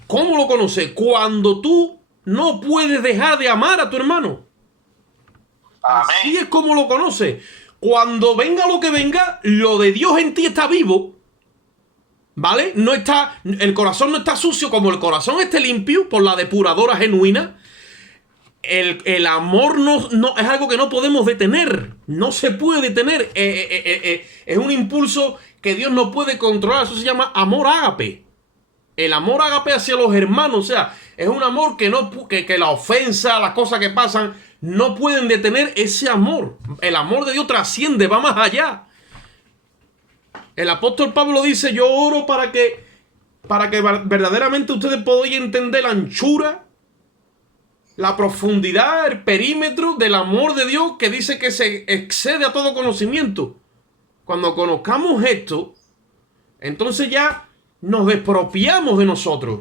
¿Cómo lo conoces? Cuando tú no puedes dejar de amar a tu hermano. Así es como lo conoces. Cuando venga lo que venga, lo de Dios en ti está vivo. ¿Vale? El corazón no está sucio. Como el corazón esté limpio por la depuradora genuina, el amor no es algo que no podemos detener. No se puede detener. Es un impulso que Dios no puede controlar. Eso se llama amor ágape. El amor ágape hacia los hermanos. O sea, es un amor que la ofensa, las cosas que pasan, no pueden detener ese amor. El amor de Dios trasciende, va más allá. El apóstol Pablo dice, yo oro para que verdaderamente ustedes podáis entender la anchura, la profundidad, el perímetro del amor de Dios, que dice que se excede a todo conocimiento. Cuando conozcamos esto, entonces ya nos despropiamos de nosotros.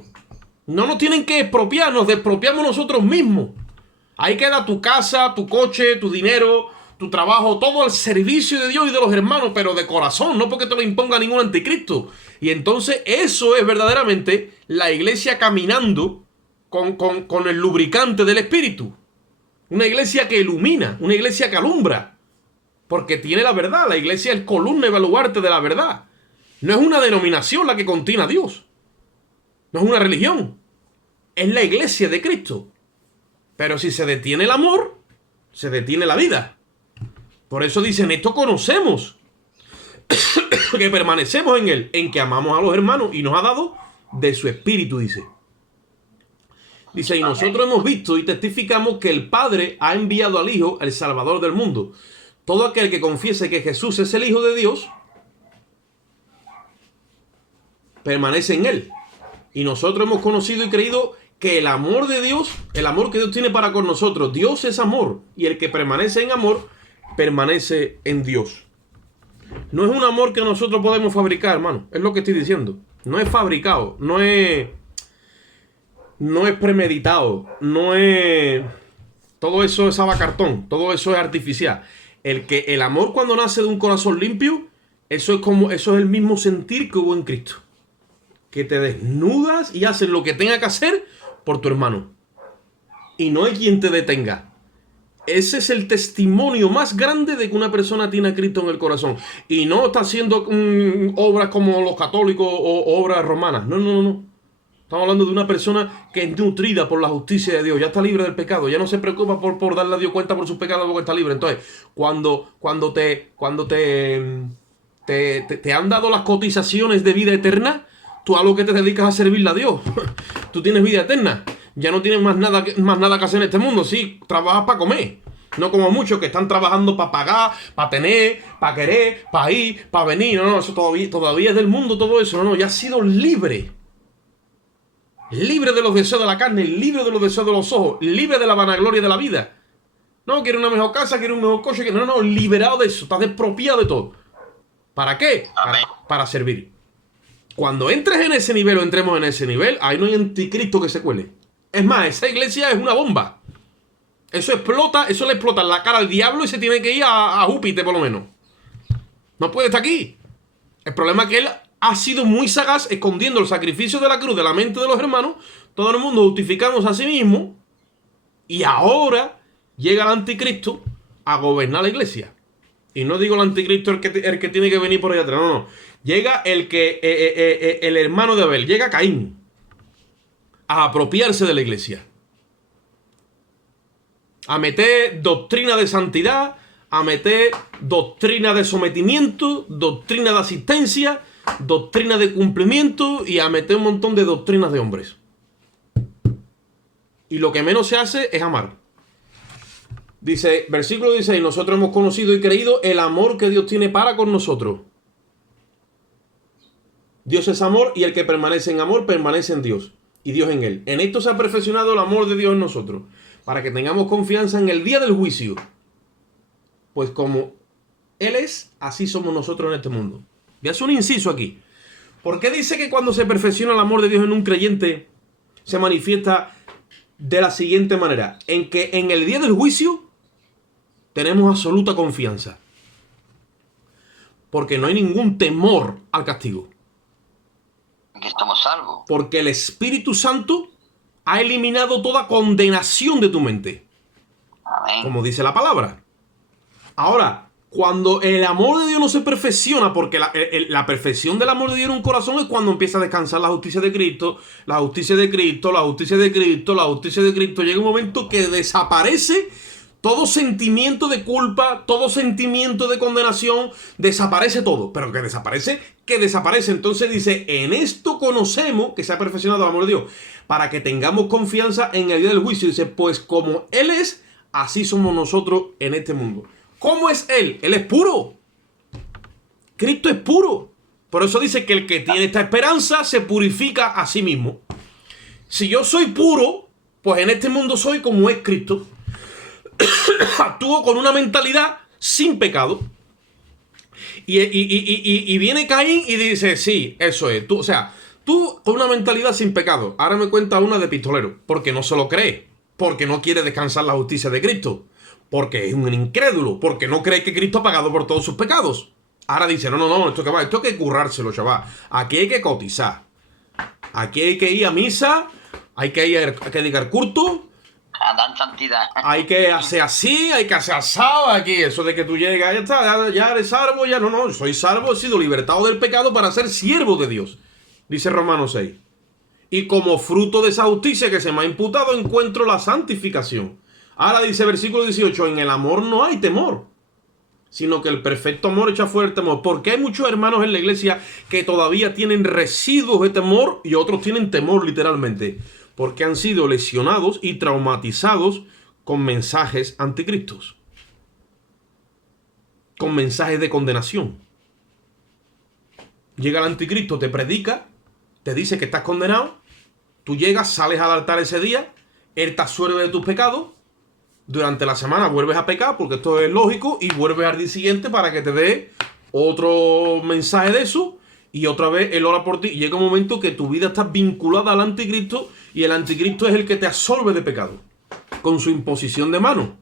No nos tienen que expropiar, nos despropiamos nosotros mismos. Ahí queda tu casa, tu coche, tu dinero, tu trabajo, todo al servicio de Dios y de los hermanos, pero de corazón, no porque te lo imponga ningún anticristo. Y entonces eso es verdaderamente la iglesia caminando con el lubricante del espíritu. Una iglesia que ilumina, una iglesia que alumbra, porque tiene la verdad. La iglesia es columna y baluarte de la verdad. No es una denominación la que contiene a Dios. No es una religión. Es la iglesia de Cristo. Pero si se detiene el amor, se detiene la vida. Por eso dicen, esto conocemos, que permanecemos en Él, en que amamos a los hermanos y nos ha dado de su espíritu, dice. Dice, y nosotros hemos visto y testificamos que el Padre ha enviado al Hijo, el Salvador del mundo. Todo aquel que confiese que Jesús es el Hijo de Dios, permanece en Él. Y nosotros hemos conocido y creído que el amor de Dios, el amor que Dios tiene para con nosotros, Dios es amor, y el que permanece en amor, permanece en Dios. No es un amor que nosotros podemos fabricar, hermano. Es lo que estoy diciendo. No es fabricado, no es premeditado, no es... Todo eso es abacartón, todo eso es artificial. El amor cuando nace de un corazón limpio, eso es el mismo sentir que hubo en Cristo. Que te desnudas y haces lo que tenga que hacer por tu hermano. Y no hay quien te detenga. Ese es el testimonio más grande de que una persona tiene a Cristo en el corazón. Y no está haciendo obras como los católicos o obras romanas. No. Estamos hablando de una persona que es nutrida por la justicia de Dios. Ya está libre del pecado. Ya no se preocupa por darle a Dios cuenta por sus pecados porque está libre. Entonces, cuando te han dado las cotizaciones de vida eterna, tú a lo que te dedicas a servirle a Dios. Tú tienes vida eterna. Ya no tienes más nada que hacer en este mundo. Sí, trabajas para comer. No como muchos que están trabajando para pagar, para tener, para querer, para ir, para venir. No, eso todavía es del mundo todo eso. No, ya has sido libre. Libre de los deseos de la carne, libre de los deseos de los ojos, libre de la vanagloria de la vida. No, quiero una mejor casa, quiero un mejor coche. No, liberado de eso. Estás despropiado de todo. ¿Para qué? Para servir. Cuando entres en ese nivel o entremos en ese nivel, ahí no hay anticristo que se cuele. Es más, esa iglesia es una bomba. Eso le explota en la cara al diablo y se tiene que ir a Júpiter por lo menos. No puede estar aquí. El problema es que él ha sido muy sagaz escondiendo el sacrificio de la cruz de la mente de los hermanos. Todo el mundo justificándose a sí mismo. Y ahora llega el anticristo a gobernar la iglesia. Y no digo el anticristo el que tiene que venir por allá atrás. No. Llega el hermano de Abel. Llega Caín a apropiarse de la iglesia. A meter doctrina de santidad, a meter doctrina de sometimiento, doctrina de asistencia, doctrina de cumplimiento y a meter un montón de doctrinas de hombres. Y lo que menos se hace es amar. Dice, versículo 16, nosotros hemos conocido y creído el amor que Dios tiene para con nosotros. Dios es amor y el que permanece en amor permanece en Dios y Dios en él. En esto se ha perfeccionado el amor de Dios en nosotros, para que tengamos confianza en el día del juicio. Pues como Él es, así somos nosotros en este mundo. Voy a hacer un inciso aquí. ¿Por qué dice que cuando se perfecciona el amor de Dios en un creyente se manifiesta de la siguiente manera? En que en el día del juicio tenemos absoluta confianza. Porque no hay ningún temor al castigo. Que estamos salvos. Porque el Espíritu Santo ha eliminado toda condenación de tu mente. Amén. Como dice la palabra. Ahora, cuando el amor de Dios no se perfecciona, porque la perfección del amor de Dios en un corazón es cuando empieza a descansar la justicia de Cristo, la justicia de Cristo, la justicia de Cristo, la justicia de Cristo. Llega un momento que desaparece todo sentimiento de culpa, todo sentimiento de condenación, desaparece todo. Pero que desaparece. Entonces dice, en esto conocemos que se ha perfeccionado el amor de Dios, para que tengamos confianza en el día del juicio. Dice, pues como Él es, así somos nosotros en este mundo. ¿Cómo es Él? Él es puro. Cristo es puro. Por eso dice que el que tiene esta esperanza se purifica a sí mismo. Si yo soy puro, pues en este mundo soy como es Cristo. Actúo con una mentalidad sin pecado. Y viene Caín y dice, sí, eso es. Tú con una mentalidad sin pecado. Ahora me cuenta una de pistolero. Porque no se lo cree. Porque no quiere descansar la justicia de Cristo. Porque es un incrédulo. Porque no cree que Cristo ha pagado por todos sus pecados. Ahora dice, no, esto hay que currárselo, chaval. Aquí hay que cotizar. Aquí hay que ir a misa. Hay que dedicar culto. Andar en santidad. Hay que hacer así, hay que hacer asado aquí. Eso de que tú llegas, ya está, ya eres salvo, ya no, soy salvo, he sido libertado del pecado para ser siervo de Dios. Dice Romanos 6. Y como fruto de esa justicia que se me ha imputado, encuentro la santificación. Ahora dice versículo 18, en el amor no hay temor, sino que el perfecto amor echa fuera el temor. Porque hay muchos hermanos en la iglesia que todavía tienen residuos de temor y otros tienen temor literalmente. Porque han sido lesionados y traumatizados con mensajes anticristos. Con mensajes de condenación. Llega el anticristo, te predica, te dice que estás condenado. Tú llegas, sales al altar ese día, él te absuelve de tus pecados. Durante la semana vuelves a pecar, porque esto es lógico, y vuelves al día siguiente para que te dé otro mensaje de eso. Y otra vez él ora por ti. Y llega un momento que tu vida está vinculada al anticristo. Y el anticristo es el que te absolve de pecado. Con su imposición de mano.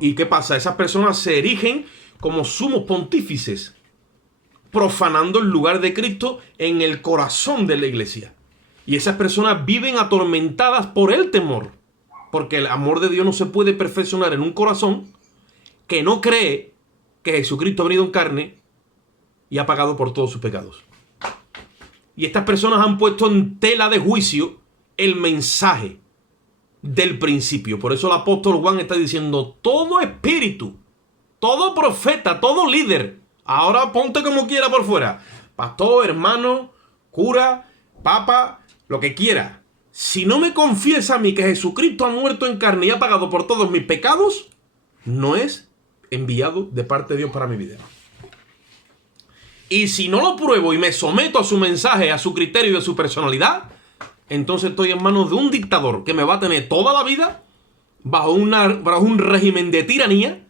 ¿Y qué pasa? Esas personas se erigen como sumos pontífices. Profanando el lugar de Cristo en el corazón de la iglesia. Y esas personas viven atormentadas por el temor. Porque el amor de Dios no se puede perfeccionar en un corazón que no cree que Jesucristo ha venido en carne y ha pagado por todos sus pecados. Y estas personas han puesto en tela de juicio el mensaje del principio. Por eso el apóstol Juan está diciendo, todo espíritu, todo profeta, todo líder, ahora ponte como quiera por fuera, pastor, hermano, cura, papa, lo que quiera. Si no me confiesa a mí que Jesucristo ha muerto en carne y ha pagado por todos mis pecados, no es enviado de parte de Dios para mi vida. Y si no lo pruebo y me someto a su mensaje, a su criterio y a su personalidad, entonces estoy en manos de un dictador que me va a tener toda la vida bajo un régimen de tiranía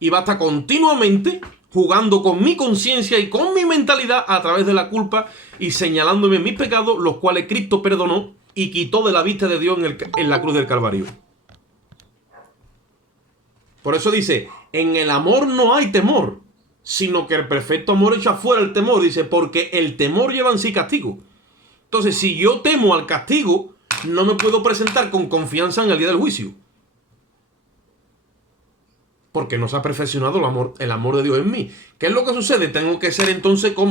y va a estar continuamente jugando con mi conciencia y con mi mentalidad a través de la culpa y señalándome mis pecados, los cuales Cristo perdonó y quitó de la vista de Dios en la cruz del Calvario. Por eso dice, en el amor no hay temor, sino que el perfecto amor echa fuera el temor. Dice, porque el temor lleva en sí castigo. Entonces, si yo temo al castigo, no me puedo presentar con confianza en el día del juicio. Porque no se ha perfeccionado el amor de Dios en mí. ¿Qué es lo que sucede? Tengo que ser entonces con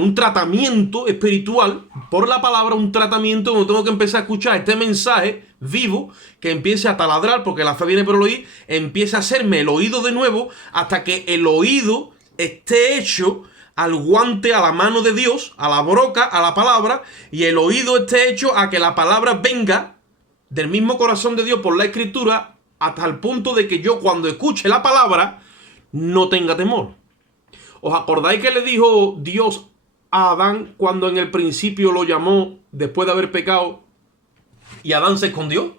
un tratamiento espiritual, por la palabra, un tratamiento donde tengo que empezar a escuchar este mensaje vivo, que empiece a taladrar, porque la fe viene por el oír, empiece a hacerme el oído de nuevo, hasta que el oído esté hecho al guante, a la mano de Dios, a la broca, a la palabra, y el oído esté hecho a que la palabra venga del mismo corazón de Dios por la escritura, hasta el punto de que yo cuando escuche la palabra no tenga temor. ¿Os acordáis que le dijo Dios a Adán cuando en el principio lo llamó después de haber pecado y Adán se escondió?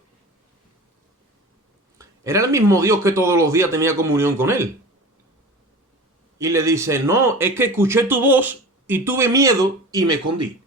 Era el mismo Dios que todos los días tenía comunión con él. y le dice, no, es que escuché tu voz y tuve miedo y me escondí.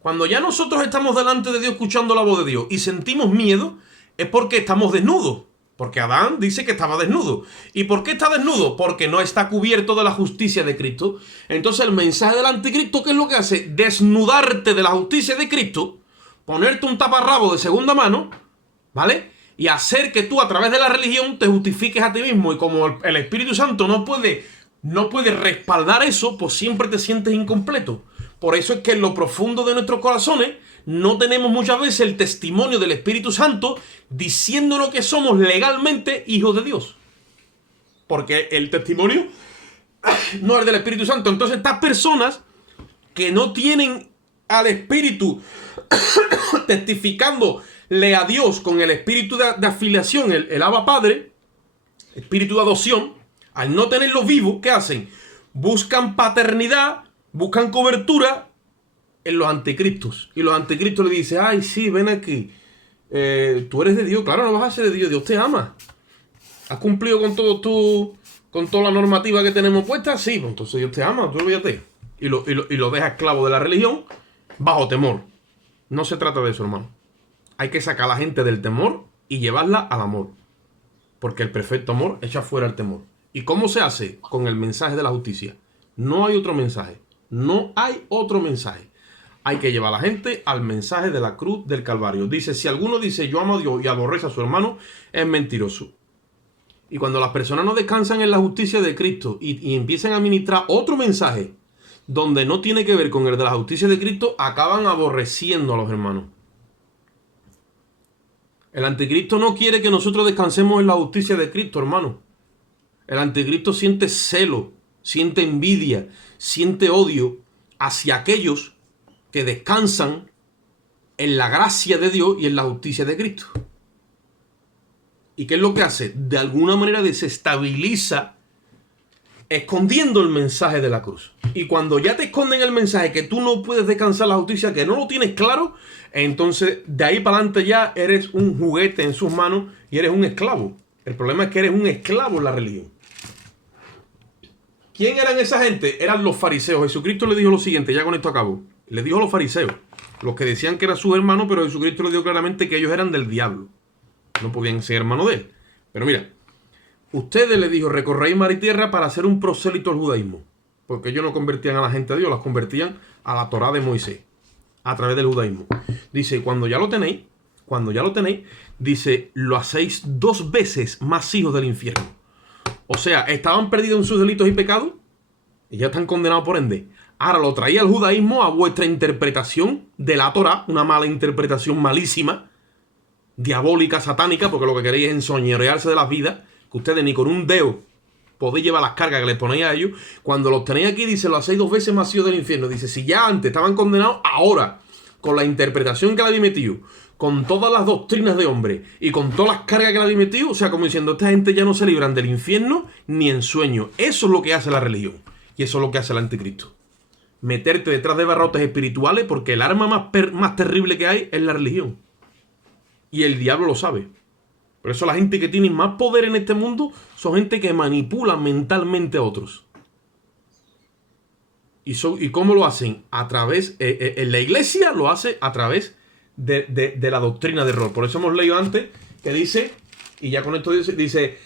Cuando ya nosotros estamos delante de Dios escuchando la voz de Dios y sentimos miedo, es porque estamos desnudos. Porque Adán dice que estaba desnudo. ¿Y por qué está desnudo? Porque no está cubierto de la justicia de Cristo. Entonces el mensaje del anticristo, ¿qué es lo que hace? Desnudarte de la justicia de Cristo, ponerte un taparrabo de segunda mano, ¿vale? Y hacer que tú a través de la religión te justifiques a ti mismo. Y como el Espíritu Santo no puede respaldar eso, pues siempre te sientes incompleto. Por eso es que en lo profundo de nuestros corazones no tenemos muchas veces el testimonio del Espíritu Santo diciéndonos que somos legalmente hijos de Dios. Porque el testimonio no es del Espíritu Santo. Entonces estas personas que no tienen al Espíritu testificándole a Dios con el Espíritu de afiliación, el Abba Padre, Espíritu de adopción, al no tenerlo vivo, ¿qué hacen? Buscan paternidad, buscan cobertura en los anticristos. Y los anticristos le dicen, ay, sí, ven aquí. Tú eres de Dios. Claro, no vas a ser de Dios. Dios te ama. ¿Has cumplido con con toda la normativa que tenemos puesta? Sí, pues entonces Dios te ama. Tú olvídate. Y lo deja esclavo de la religión bajo temor. No se trata de eso, hermano. Hay que sacar a la gente del temor y llevarla al amor. Porque el perfecto amor echa fuera el temor. ¿Y cómo se hace? Con el mensaje de la justicia. No hay otro mensaje. No hay otro mensaje. Hay que llevar a la gente al mensaje de la cruz del Calvario. Dice, si alguno dice yo amo a Dios y aborrece a su hermano, es mentiroso. Y cuando las personas no descansan en la justicia de Cristo y empiezan a ministrar otro mensaje donde no tiene que ver con el de la justicia de Cristo, acaban aborreciendo a los hermanos. El anticristo no quiere que nosotros descansemos en la justicia de Cristo, hermano. El anticristo siente celo, siente envidia, siente odio hacia aquellos que descansan en la gracia de Dios y en la justicia de Cristo. ¿Y qué es lo que hace? De alguna manera desestabiliza escondiendo el mensaje de la cruz. Y cuando ya te esconden el mensaje que tú no puedes descansar la justicia, que no lo tienes claro, entonces de ahí para adelante ya eres un juguete en sus manos y eres un esclavo. El problema es que eres un esclavo en la religión. ¿Quién eran esa gente? Eran los fariseos. Jesucristo le dijo lo siguiente, ya con esto acabo. Le dijo a los fariseos, los que decían que eran sus hermanos, pero Jesucristo le dijo claramente que ellos eran del diablo. No podían ser hermanos de él. Pero mira, ustedes, le dijo, recorréis mar y tierra para hacer un prosélito al judaísmo. Porque ellos no convertían a la gente a Dios, las convertían a la Torá de Moisés, a través del judaísmo. Dice, cuando ya lo tenéis, dice, lo hacéis 2 veces más hijos del infierno. O sea, estaban perdidos en sus delitos y pecados y ya están condenados por ende. Ahora lo traía el judaísmo a vuestra interpretación de la Torá, una mala interpretación malísima, diabólica, satánica, porque lo que queréis es ensoñorearse de las vidas, que ustedes ni con un dedo podéis llevar las cargas que les ponéis a ellos. Cuando los tenéis aquí, dice, lo hacéis 2 veces más hijos del infierno. Dice, si ya antes estaban condenados, ahora, con la interpretación que le habéis metido, con todas las doctrinas de hombre y con todas las cargas que le habéis metido, o sea, como diciendo, esta gente ya no se libran del infierno ni en sueño. Eso es lo que hace la religión. Y eso es lo que hace el anticristo. Meterte detrás de barrotes espirituales, porque el arma más terrible que hay es la religión. Y el diablo lo sabe. Por eso la gente que tiene más poder en este mundo son gente que manipula mentalmente a otros. ¿Y cómo lo hacen? A través, en la iglesia lo hace a través de la doctrina de error. Por eso hemos leído antes que dice, y ya con esto dice,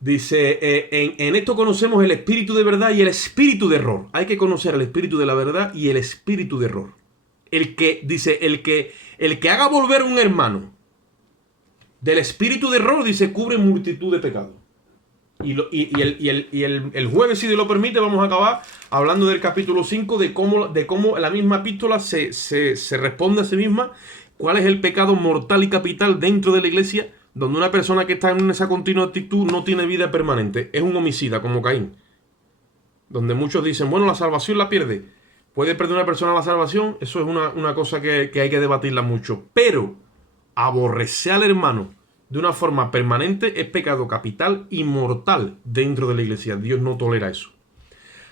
en esto conocemos el espíritu de verdad y el espíritu de error. Hay que conocer el espíritu de la verdad y el espíritu de error. El que haga volver a un hermano del espíritu de error, dice, cubre multitud de pecados. Y el jueves, si Dios lo permite, vamos a acabar hablando del capítulo 5, de cómo la misma epístola se responde a sí misma, cuál es el pecado mortal y capital dentro de la iglesia, donde una persona que está en esa continua actitud no tiene vida permanente, es un homicida como Caín. Donde muchos dicen, bueno, la salvación la pierde. ¿Puede perder una persona la salvación? Eso es una cosa que hay que debatirla mucho. Pero aborrecer al hermano de una forma permanente es pecado capital y mortal dentro de la iglesia. Dios no tolera eso.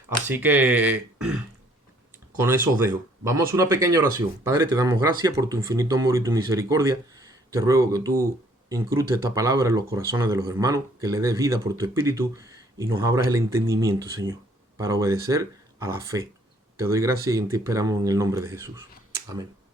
Así que con eso os dejo. Vamos a hacer una pequeña oración. Padre, te damos gracias por tu infinito amor y tu misericordia. Te ruego que tú incrustes esta palabra en los corazones de los hermanos, que le des vida por tu espíritu y nos abras el entendimiento, Señor, para obedecer a la fe. Te doy gracias y en ti esperamos en el nombre de Jesús. Amén.